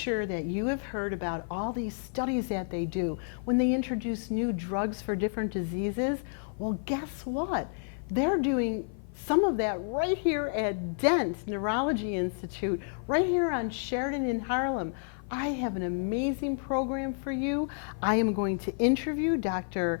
sure that you have heard about all these studies that they do when they introduce new drugs for different diseases. Well, guess what? They're doing some of that right here at DENT Neurology Institute, right here on Sheridan in Harlem. I have an amazing program for you. I am going to interview Dr.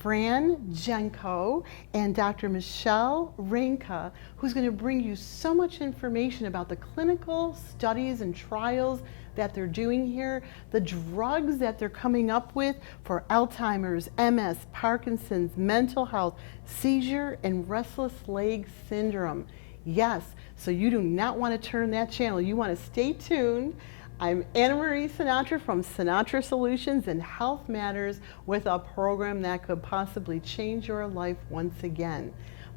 Fran, Gengo, and Dr. Michelle Rainka, who's going to bring you so much information about the clinical studies and trials that they're doing here, the drugs that they're coming up with for Alzheimer's, MS, Parkinson's, mental health, seizure, and restless leg syndrome. Yes, so you do not want to turn that channel. You want to stay tuned. I'm Anna Marie Sinatra from Sinatra Solutions and Health Matters with a program that could possibly change your life once again.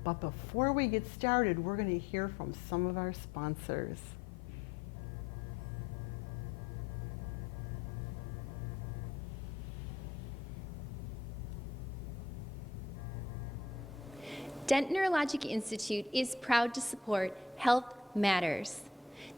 But before we get started, we're going to hear from some of our sponsors. DENT Neurologic Institute is proud to support Health Matters.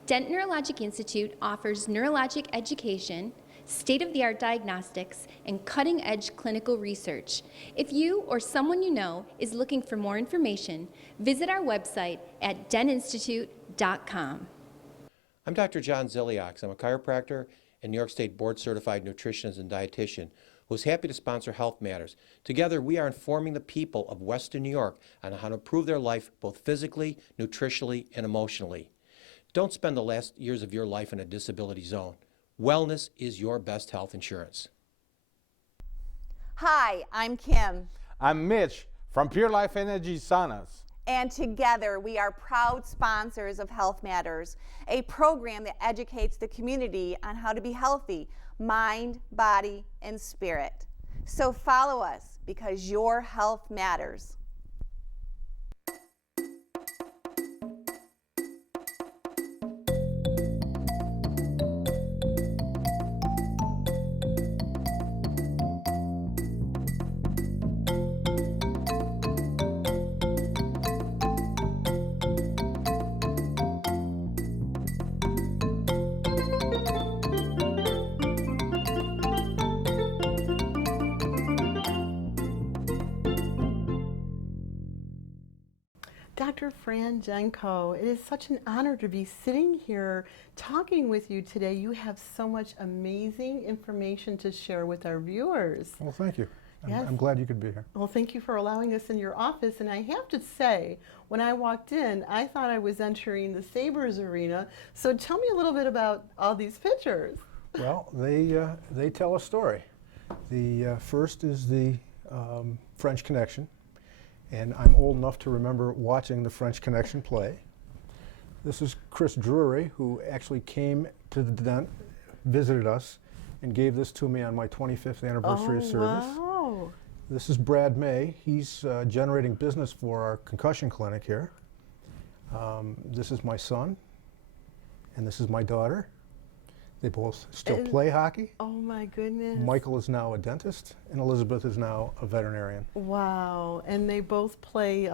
DENT Neurologic Institute offers neurologic education, state-of-the-art diagnostics, and cutting-edge clinical research. If you or someone you know is looking for more information, visit our website at dentinstitute.com. I'm Dr. John Ziliaks. I'm a chiropractor and New York State board-certified nutritionist and dietitian who's happy to sponsor Health Matters. Together, we are informing the people of Western New York on how to improve their life both physically, nutritionally, and emotionally. Don't spend the last years of your life in a disability zone. Wellness is your best health insurance. Hi, I'm Kim. I'm Mitch from Pure Life Energy Saunas. And together we are proud sponsors of Health Matters, a program that educates the community on how to be healthy, mind, body, and spirit. So follow us because your health matters. Dr. Fran Gengo, it is such an honor to be sitting here talking with you today. You have so much amazing information to share with our viewers. Well, thank you. Yes. I'm glad you could be here. Well, thank you for allowing us in your office. And I have to say, when I walked in, I thought I was entering the Sabres arena. So tell me a little bit about all these pictures. Well, they tell a story. The first is the French Connection. And I'm old enough to remember watching the French Connection play. This is Chris Drury, who actually came to the DENT, visited us, and gave this to me on my 25th anniversary of service. Wow. This is Brad May. He's generating business for our concussion clinic here. This is my son, and this is my daughter. They both still play hockey. Oh my goodness. Michael is now a dentist, and Elizabeth is now a veterinarian. Wow. And they both play,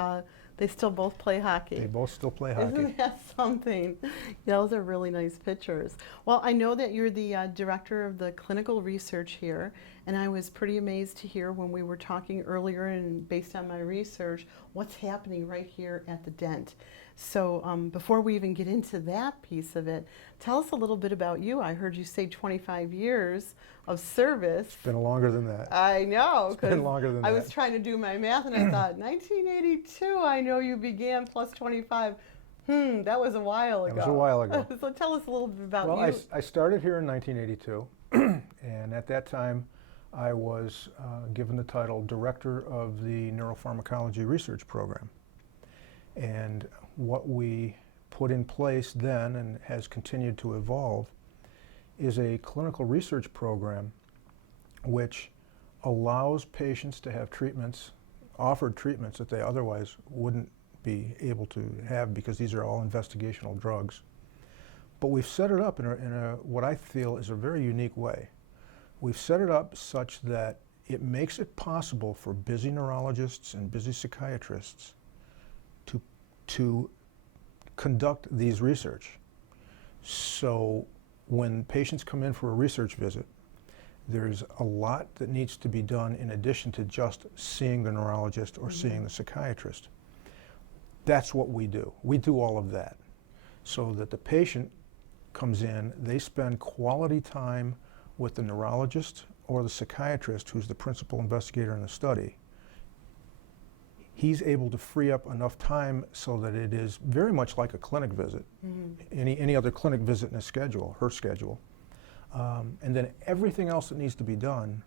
they still both play hockey. They both still play hockey. Isn't that something? Those are really nice pictures. Well, I know that you're the director of the clinical research here, and I was pretty amazed to hear when we were talking earlier and based on my research, what's happening right here at the DENT. So before we even get into that piece of it, tell us a little bit about you. I heard you say 25 years of service. It's been longer than that. I know. It's been longer than I that. was trying to do my math and I thought, 1982, I know you began plus 25. That was a while ago. That was a while ago. So tell us a little bit about you. Well, I started here in 1982, and at that time I was given the title Director of the Neuropharmacology Research Program. And what we put in place then and has continued to evolve is a clinical research program which allows patients to have treatments, offered treatments that they otherwise wouldn't be able to have because these are all investigational drugs. But we've set it up in a what I feel is a very unique way. We've set it up such that it makes it possible for busy neurologists and busy psychiatrists to conduct these research. So when patients come in for a research visit, there's a lot that needs to be done in addition to just seeing the neurologist or seeing the psychiatrist. That's what we do. We do all of that so that the patient comes in, they spend quality time with the neurologist or the psychiatrist, who's the principal investigator in the study. He's able to free up enough time so that it is very much like a clinic visit, any other clinic visit in a schedule, her schedule. And then everything else that needs to be done,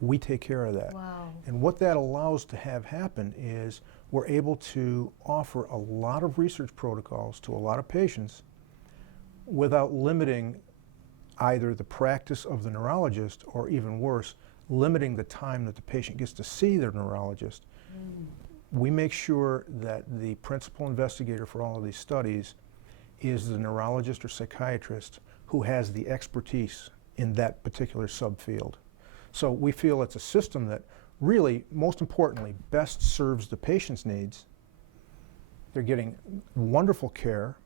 we take care of that. Wow. And what that allows to have happen is we're able to offer a lot of research protocols to a lot of patients without limiting either the practice of the neurologist or, even worse, limiting the time that the patient gets to see their neurologist. We make sure that the principal investigator for all of these studies is the neurologist or psychiatrist who has the expertise in that particular subfield. So we feel it's a system that really, most importantly, best serves the patient's needs. They're getting wonderful care.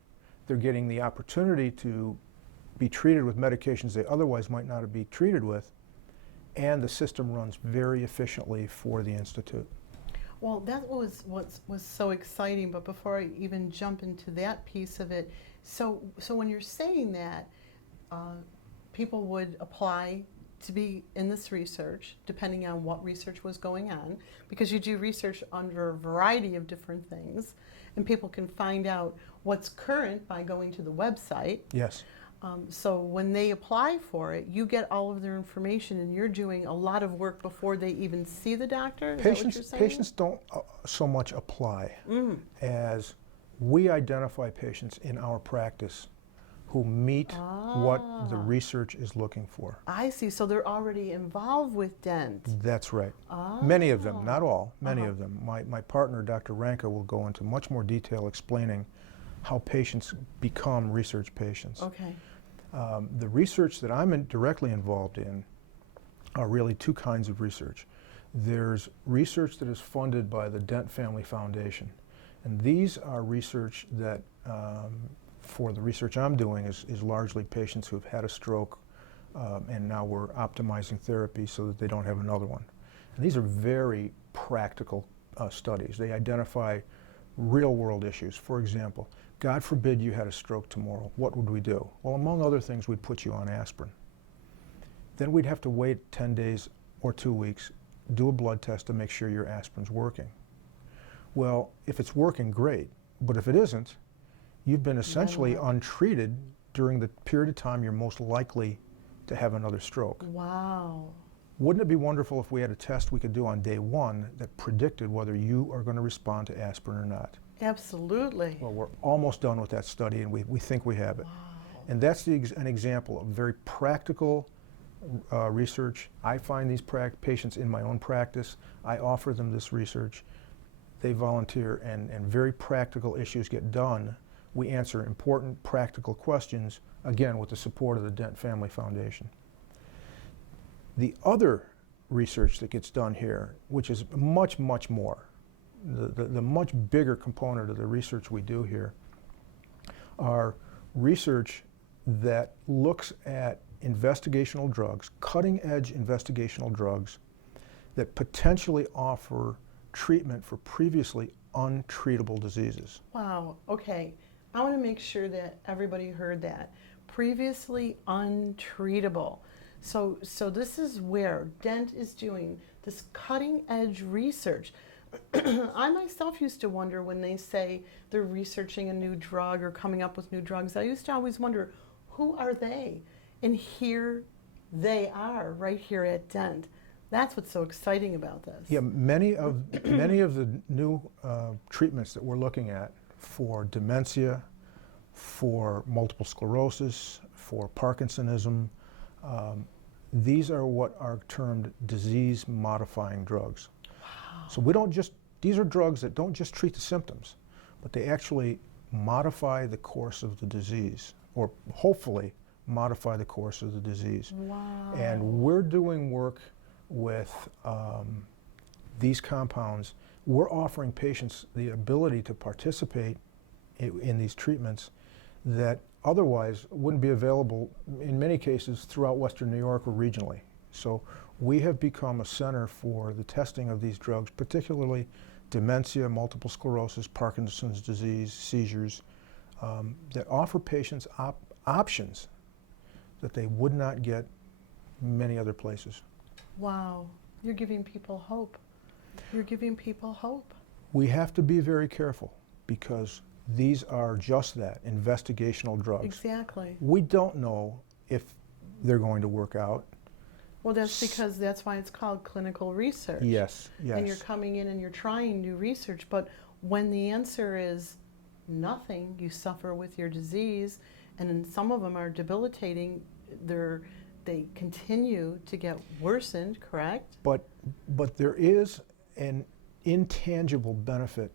They're getting the opportunity to be treated with medications they otherwise might not be treated with, and the system runs very efficiently for the Institute. Well, that was what was so exciting, but before I even jump into that piece of it, so when you're saying that, people would apply to be in this research, depending on what research was going on, because you do research under a variety of different things, and people can find out what's current by going to the website. Yes. So when they apply for it, you get all of their information, and you're doing a lot of work before they even see the doctor? Is that what you're saying? Patients don't so much apply as we identify patients in our practice who meet what the research is looking for. I see. So they're already involved with DENT. That's right. Many of them, not all, many of them. My partner, Dr. Rainka, will go into much more detail explaining how patients become research patients. Okay. The research that I'm directly involved in are really two kinds of research. There's research that is funded by the DENT Family Foundation, and these are research that, for the research I'm doing, is largely patients who've had a stroke, and now we're optimizing therapy so that they don't have another one. And these are very practical studies. They identify real-world issues. For example, God forbid you had a stroke tomorrow. What would we do? Well, among other things, we'd put you on aspirin. Then we'd have to wait 10 days or 2 weeks, do a blood test to make sure your aspirin's working. Well, if it's working, great. But if it isn't, you've been essentially untreated during the period of time you're most likely to have another stroke. Wow. Wouldn't it be wonderful if we had a test we could do on day one that predicted whether you are going to respond to aspirin or not? Absolutely. Well, we're almost done with that study, and we think we have it. Wow. And that's an example of very practical research. I find these patients in my own practice. I offer them this research. They volunteer, and very practical issues get done. We answer important practical questions, again, with the support of the DENT Family Foundation. The other research that gets done here, which is much, much more, the much bigger component of the research we do here, are research that looks at investigational drugs, cutting-edge investigational drugs that potentially offer treatment for previously untreatable diseases. Wow. Okay. I want to make sure that everybody heard that. Previously untreatable. So this is where DENT is doing this cutting-edge research. I myself used to wonder when they say they're researching a new drug or coming up with new drugs, I used to always wonder, who are they? And here they are, right here at DENT. That's what's so exciting about this. Yeah, many of the new treatments that we're looking at for dementia, for multiple sclerosis, for Parkinsonism, these are what are termed disease-modifying drugs. Wow. So we don't just, these are drugs that don't just treat the symptoms, but they actually modify the course of the disease, or hopefully modify the course of the disease. Wow. And we're doing work with these compounds. We're offering patients the ability to participate in these treatments that otherwise wouldn't be available in many cases throughout Western New York or regionally. So we have become a center for the testing of these drugs, particularly dementia, multiple sclerosis, Parkinson's disease, seizures, that offer patients options that they would not get many other places. Wow, you're giving people hope. You're giving people hope. We have to be very careful because these are just that, investigational drugs. Exactly. We don't know if they're going to work out. Well, that's because that's why it's called clinical research. Yes, yes. And you're coming in and you're trying new research, but when the answer is nothing, you suffer with your disease, and then some of them are debilitating, they continue to get worsened, correct? But there is an intangible benefit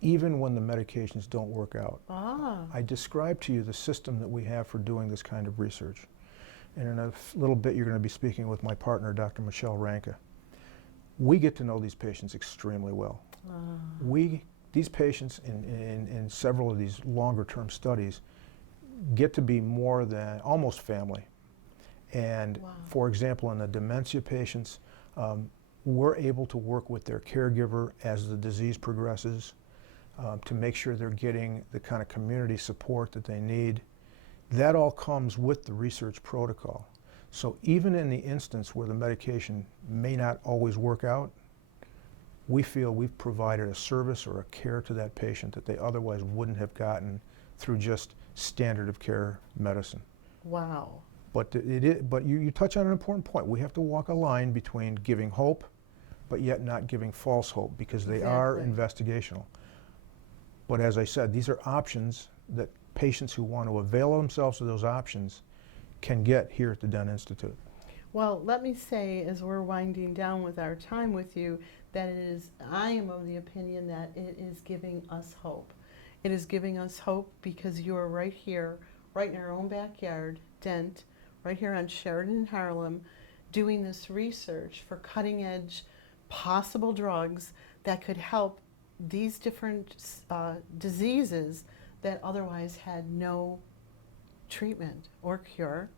even when the medications don't work out. Ah. I described to you the system that we have for doing this kind of research. And in a little bit, you're going to be speaking with my partner, Dr. Michelle Rainka. We get to know these patients extremely well. These patients in several of these longer-term studies get to be more than almost family. And for example, in the dementia patients, we're able to work with their caregiver as the disease progresses to make sure they're getting the kind of community support that they need. That all comes with the research protocol. So even in the instance where the medication may not always work out, we feel we've provided a service or a care to that patient that they otherwise wouldn't have gotten through just standard of care medicine. Wow. But you touch on an important point. We have to walk a line between giving hope, but yet not giving false hope, because they are investigational. But as I said, these are options that patients who want to avail themselves of those options can get here at the DENT Institute. Well, let me say, as we're winding down with our time with you, that I am of the opinion that it is giving us hope. It is giving us hope because you are right here, right in our own backyard, DENT, right here on Sheridan in Harlem, doing this research for cutting edge possible drugs that could help these different diseases that otherwise had no treatment or cure.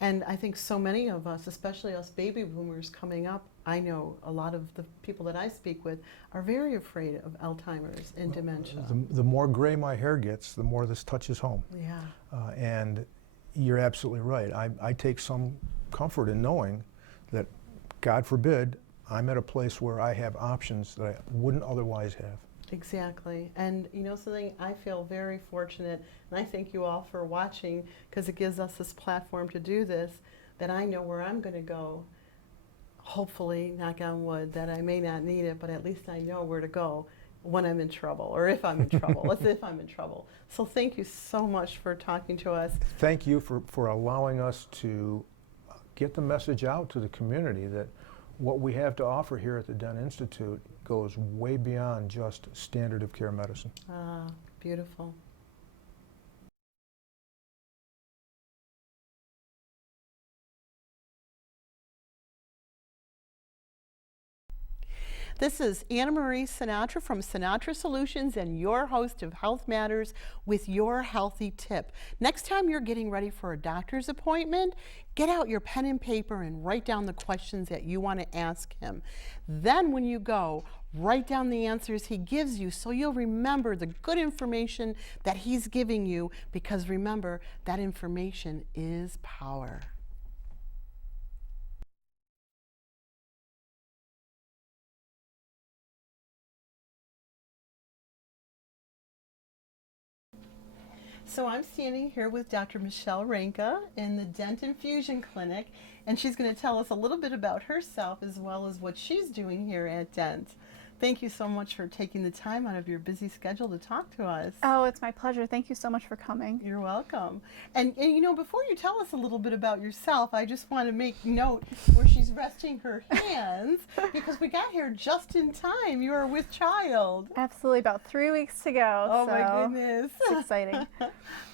And I think so many of us, especially us baby boomers coming up, I know a lot of the people that I speak with are very afraid of Alzheimer's and dementia. The more gray my hair gets, the more this touches home. Yeah. And you're absolutely right. I take some comfort in knowing that, God forbid, I'm at a place where I have options that I wouldn't otherwise have. Exactly. And you know something, I feel very fortunate, and I thank you all for watching, because it gives us this platform to do this, that I know where I'm going to go. Hopefully, knock on wood, that I may not need it, but at least I know where to go when I'm in trouble, or if I'm in trouble. Let's say if I'm in trouble. So thank you so much for talking to us. Thank you for allowing us to get the message out to the community that what we have to offer here at the DENT Institute goes way beyond just standard of care medicine. Ah, beautiful. This is Anna Marie Sinatra from Sinatra Solutions and your host of Health Matters with your healthy tip. Next time you're getting ready for a doctor's appointment, get out your pen and paper and write down the questions that you want to ask him. Then when you go, write down the answers he gives you so you'll remember the good information that he's giving you, because remember, that information is power. So I'm standing here with Dr. Michelle Rainka in the DENT Infusion Clinic, and she's going to tell us a little bit about herself as well as what she's doing here at DENT. Thank you so much for taking the time out of your busy schedule to talk to us. Oh, it's my pleasure. Thank you so much for coming. You're welcome. And you know, before you tell us a little bit about yourself, I just want to make note where she's resting her hands, because we got here just in time. You are with child. Absolutely, about 3 weeks to go. Oh so my goodness. It's exciting.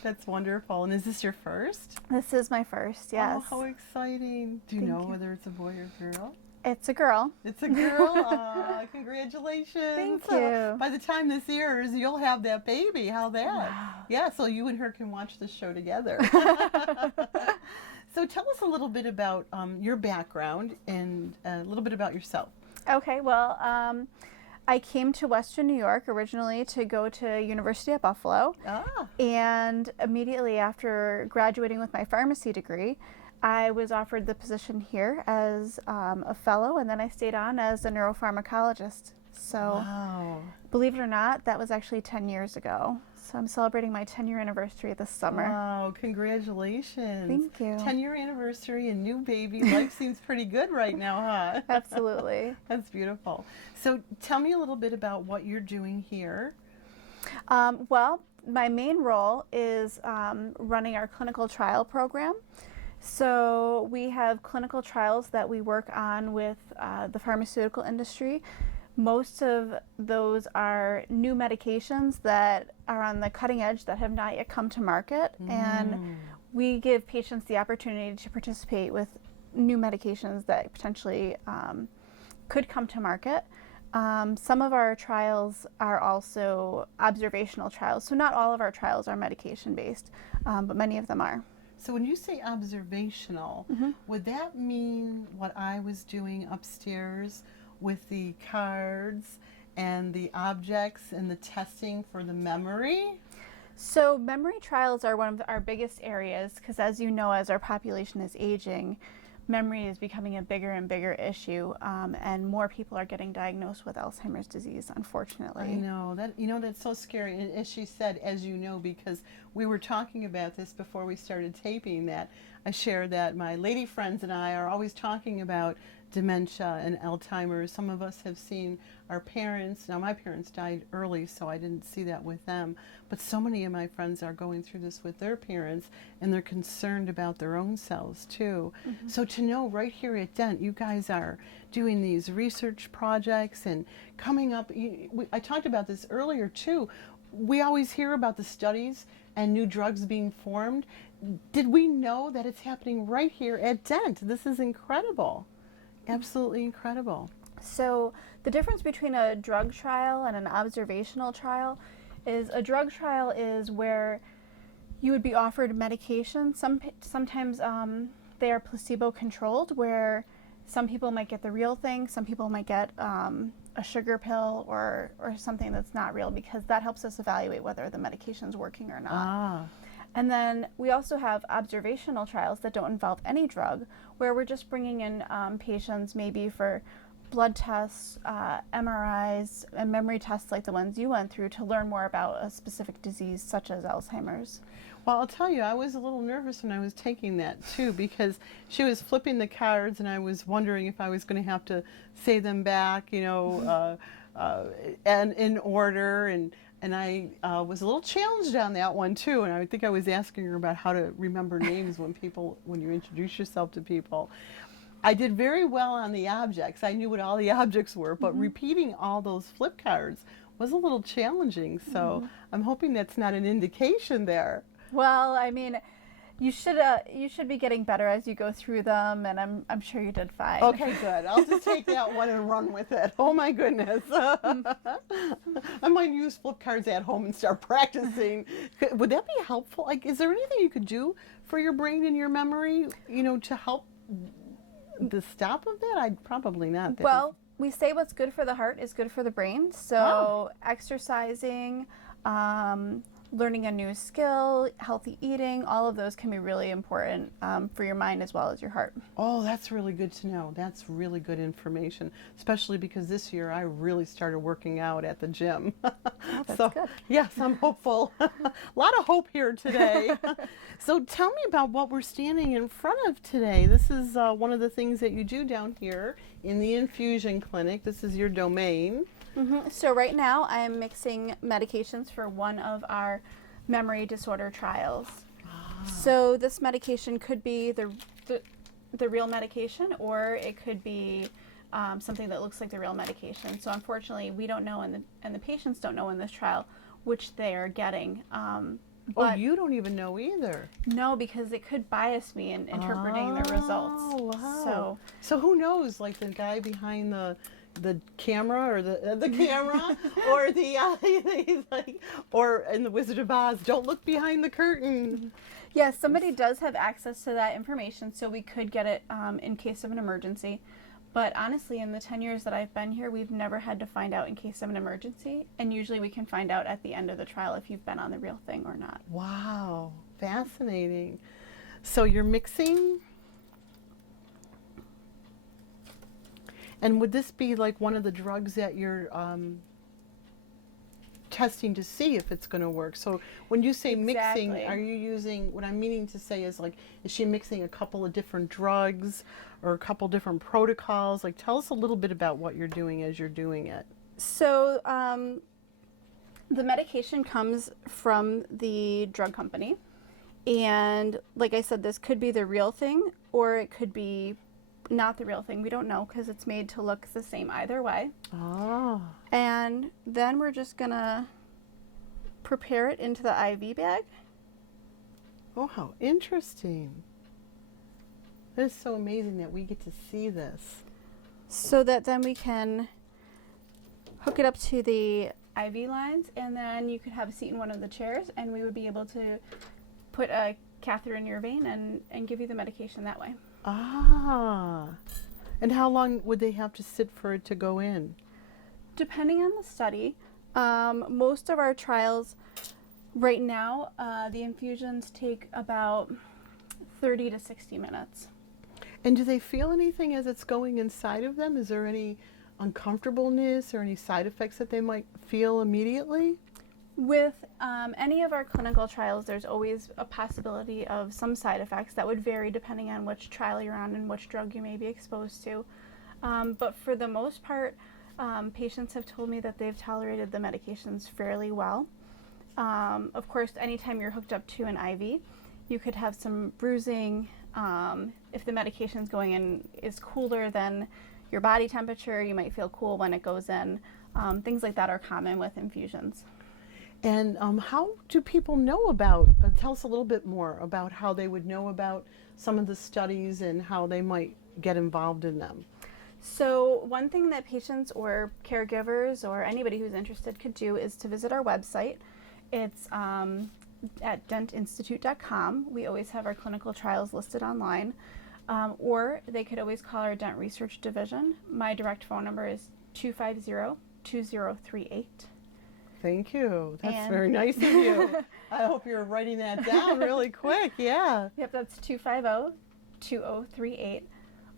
That's wonderful. And is this your first? This is my first, yes. Oh, how exciting. Do you know whether it's a boy or girl? It's a girl. It's a girl. Aw, congratulations. Thank you. By the time this airs, you'll have that baby. How that? Wow. Yeah, so you and her can watch the show together. So tell us a little bit about your background and a little bit about yourself. Okay, well, I came to Western New York originally to go to University at Buffalo. Ah. And immediately after graduating with my pharmacy degree, I was offered the position here as a fellow, and then I stayed on as a neuropharmacologist. So, Wow. believe it or not, that was actually 10 years ago. So I'm celebrating my 10-year anniversary this summer. Wow, congratulations. Thank you. 10-year anniversary and new baby. Life seems pretty good right now, huh? Absolutely. That's beautiful. So tell me a little bit about what you're doing here. Well, my main role is running our clinical trial program. So we have clinical trials that we work on with the pharmaceutical industry. Most of those are new medications that are on the cutting edge that have not yet come to market. And we give patients the opportunity to participate with new medications that potentially could come to market. Some of our trials are also observational trials. So not all of our trials are medication based, but many of them are. So when you say observational, would that mean what I was doing upstairs with the cards and the objects and the testing for the memory? So memory trials are one of our biggest areas because, as you know, as our population is aging, memory is becoming a bigger and bigger issue, and more people are getting diagnosed with Alzheimer's disease, unfortunately. I know that, that's so scary. And as she said, as you know, because we were talking about this before we started taping, that I shared that my lady friends and I are always talking about dementia and Alzheimer's. Some of us have seen our parents. Now, my parents died early, so I didn't see that with them. But so many of my friends are going through this with their parents, and they're concerned about their own selves, too. So to know right here at DENT, you guys are doing these research projects and coming up. I talked about this earlier, too. We always hear about the studies and new drugs being formed. Did we know that it's happening right here at DENT? This is incredible. Absolutely incredible. So the difference between a drug trial and an observational trial is a drug trial is where you would be offered medication. Sometimes they are placebo controlled, where some people might get the real thing, some people might get a sugar pill or something that's not real, because that helps us evaluate whether the medication's working or not. Ah. And then we also have observational trials that don't involve any drug, where we're just bringing in patients maybe for blood tests, MRIs, and memory tests like the ones you went through to learn more about a specific disease such as Alzheimer's. Well, I'll tell you, I was a little nervous when I was taking that, too, because she was flipping the cards and I was wondering if I was going to have to say them back, and in order. And I was a little challenged on that one, too. And I think I was asking her about how to remember names when you introduce yourself to people. I did very well on the objects. I knew what all the objects were, but repeating all those flip cards was a little challenging. So I'm hoping that's not an indication there. Well, I mean, you should be getting better as you go through them, and I'm sure you did fine. Okay, good. I'll just take that one and run with it. Oh my goodness. I might use flip cards at home and start practicing. Would that be helpful? Like, is there anything you could do for your brain and your memory, to help the stop of that? I'd probably not. Well, we say what's good for the heart is good for the brain. So exercising, learning a new skill, healthy eating, all of those can be really important for your mind as well as your heart. Oh, that's really good to know. That's really good information, especially because this year I really started working out at the gym. That's so, good. Yes, I'm hopeful. A lot of hope here today. So tell me about what we're standing in front of today. This is one of the things that you do down here in the infusion clinic. This is your domain. So right now I am mixing medications for one of our memory disorder trials. So this medication could be the real medication, or it could be something that looks like the real medication. So unfortunately we don't know, and the patients don't know in this trial which they are getting. Oh, But you don't even know either. no, because it could bias me in interpreting the results. Oh, wow. So who knows, like the guy behind the camera, or the camera, or the he's like, or in the Wizard of Oz, don't look behind the curtain. yes, somebody does have access to that information, so we could get it in case of an emergency. But honestly, in the 10 years that I've been here, we've never had to find out in case of an emergency. And usually we can find out at the end of the trial if you've been on the real thing or not. Wow, fascinating. So you're mixing, and would this be like one of the drugs that you're testing to see if it's going to work? So when you say mixing, Exactly. are you using, what I'm meaning to say is, like, is she mixing a couple of different drugs or a couple different protocols? Like, tell us a little bit about what you're doing as you're doing it. So the medication comes from the drug company. And like I said, this could be the real thing or it could be not the real thing. We don't know because it's made to look the same either way. Oh. And then we're just going to prepare it into the IV bag. Oh, how interesting. That is so amazing that we get to see this. So that then we can hook it up to the IV lines, and then you could have a seat in one of the chairs, and we would be able to put a catheter in your vein and give you the medication that way. Ah. And how long would they have to sit for it to go in? Depending on the study, most of our trials right now, the infusions take about 30 to 60 minutes. And do they feel anything as it's going inside of them? Is there any uncomfortableness or any side effects that they might feel immediately? With any of our clinical trials, there's always a possibility of some side effects that would vary depending on which trial you're on and which drug you may be exposed to. But for the most part, patients have told me that they've tolerated the medications fairly well. Of course, anytime you're hooked up to an IV, you could have some bruising. If the medication's going in is cooler than your body temperature, you might feel cool when it goes in. Things like that are common with infusions. And how do people know about, tell us a little bit more about how they would know about some of the studies and how they might get involved in them? So one thing that patients or caregivers or anybody who's interested could do is to visit our website. It's at dentinstitute.com. We always have our clinical trials listed online. Or they could always call our Dent Research Division. My direct phone number is 250-2038. Thank you. That's And very nice of you. I hope you're writing that down really quick. Yeah. Yep, that's 250-2038.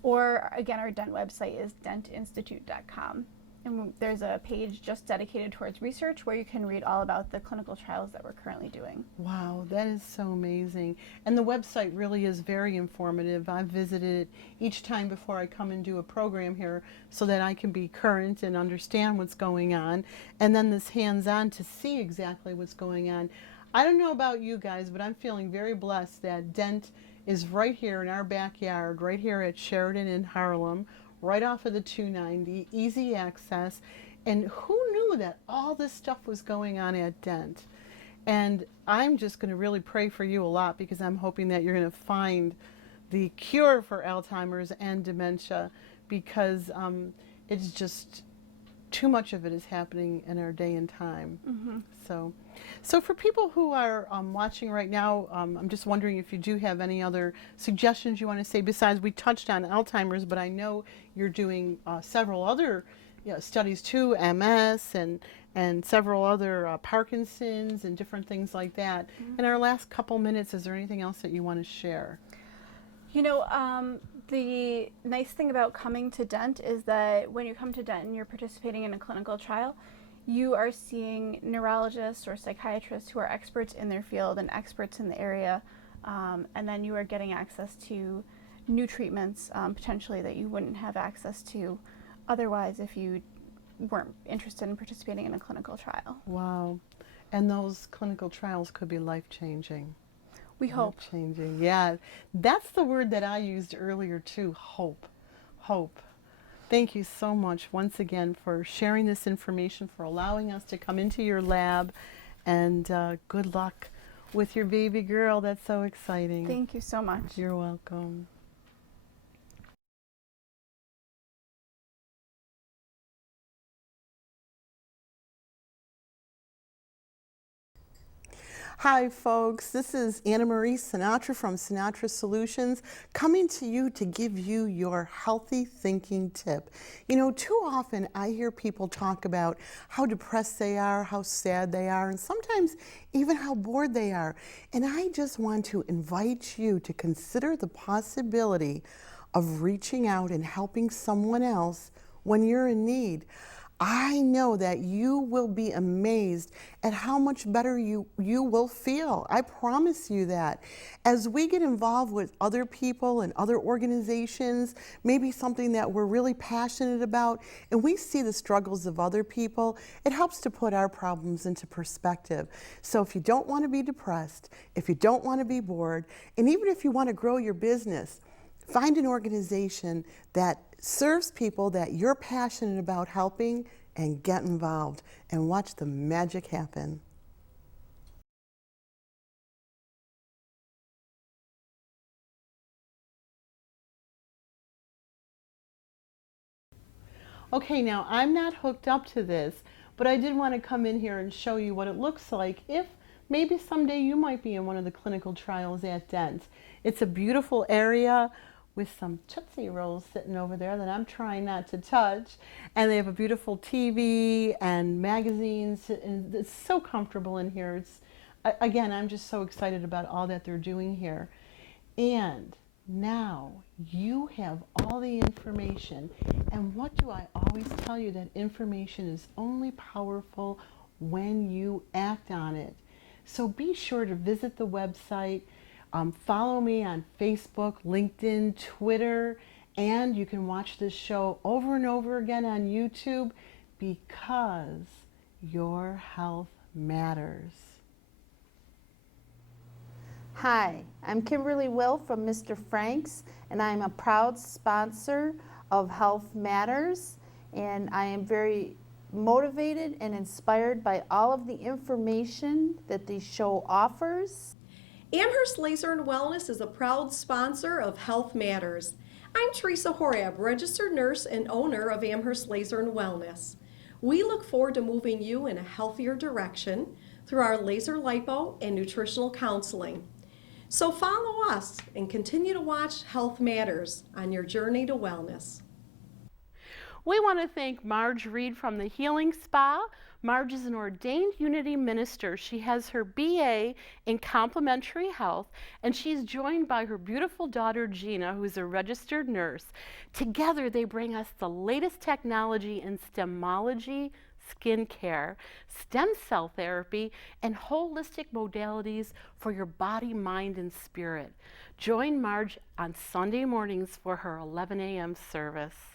Or again, our Dent website is dentinstitute.com. And there's a page just dedicated towards research where you can read all about the clinical trials that we're currently doing. Wow, that is so amazing. And the website really is very informative. I've visited it each time before I come and do a program here so that I can be current and understand what's going on. And then this hands-on to see exactly what's going on. I don't know about you guys, but I'm feeling very blessed that Dent is right here in our backyard, right here at Sheridan in Harlem, right off of the 290, easy access. And who knew that all this stuff was going on at Dent? And I'm just going to really pray for you a lot because I'm hoping that you're going to find the cure for Alzheimer's and dementia, because it's just too much of it is happening in our day and time. Mm-hmm. So for people who are watching right now, I'm just wondering if you do have any other suggestions you want to say besides, we touched on Alzheimer's, but I know you're doing several other studies too, MS and several other Parkinson's and different things like that. Mm-hmm. In our last couple minutes, is there anything else that you want to share? You know, the nice thing about coming to Dent is that when you come to Dent and you're participating in a clinical trial, you are seeing neurologists or psychiatrists who are experts in their field and experts in the area, and then you are getting access to new treatments potentially that you wouldn't have access to otherwise if you weren't interested in participating in a clinical trial. Wow. And those clinical trials could be life-changing. We hope. Life-changing, yeah. That's the word that I used earlier too, hope. Hope. Thank you so much once again for sharing this information, for allowing us to come into your lab, and good luck with your baby girl. That's so exciting. Thank you so much. You're welcome. Hi folks, this is Anna Marie Sinatra from Sinatra Solutions, coming to you to give you your healthy thinking tip. You know, too often I hear people talk about how depressed they are, how sad they are, and sometimes even how bored they are. And I just want to invite you to consider the possibility of reaching out and helping someone else when you're in need. I know that you will be amazed at how much better you will feel. I promise you that. As we get involved with other people and other organizations, maybe something that we're really passionate about, and we see the struggles of other people, it helps to put our problems into perspective. So if you don't want to be depressed, if you don't want to be bored, and even if you want to grow your business, find an organization that serves people that you're passionate about helping, and get involved and watch the magic happen. Okay, now I'm not hooked up to this, but I did want to come in here and show you what it looks like if maybe someday you might be in one of the clinical trials at DENT. It's a beautiful area with some Tootsie Rolls sitting over there that I'm trying not to touch. And they have a beautiful TV and magazines, and it's so comfortable in here. It's, again, I'm just so excited about all that they're doing here. And now you have all the information. And what do I always tell you? That information is only powerful when you act on it. So be sure to visit the website. Follow me on Facebook, LinkedIn, Twitter, and you can watch this show over and over again on YouTube, because your health matters. Hi, I'm Kimberly Will from Mr. Frank's, and I'm a proud sponsor of Health Matters, and I am very motivated and inspired by all of the information that the show offers. Amherst Laser and Wellness is a proud sponsor of Health Matters. I'm Teresa Horab, registered nurse and owner of Amherst Laser and Wellness. We look forward to moving you in a healthier direction through our laser lipo and nutritional counseling. So follow us and continue to watch Health Matters on your journey to wellness. We want to thank Marge Reed from the Healing Spa. Marge is an ordained Unity minister. She has her BA in complementary health, and she's joined by her beautiful daughter Gina, who's a registered nurse. Together they bring us the latest technology in stemology, skincare, stem cell therapy, and holistic modalities for your body, mind, and spirit. Join Marge on Sunday mornings for her 11 a.m. service.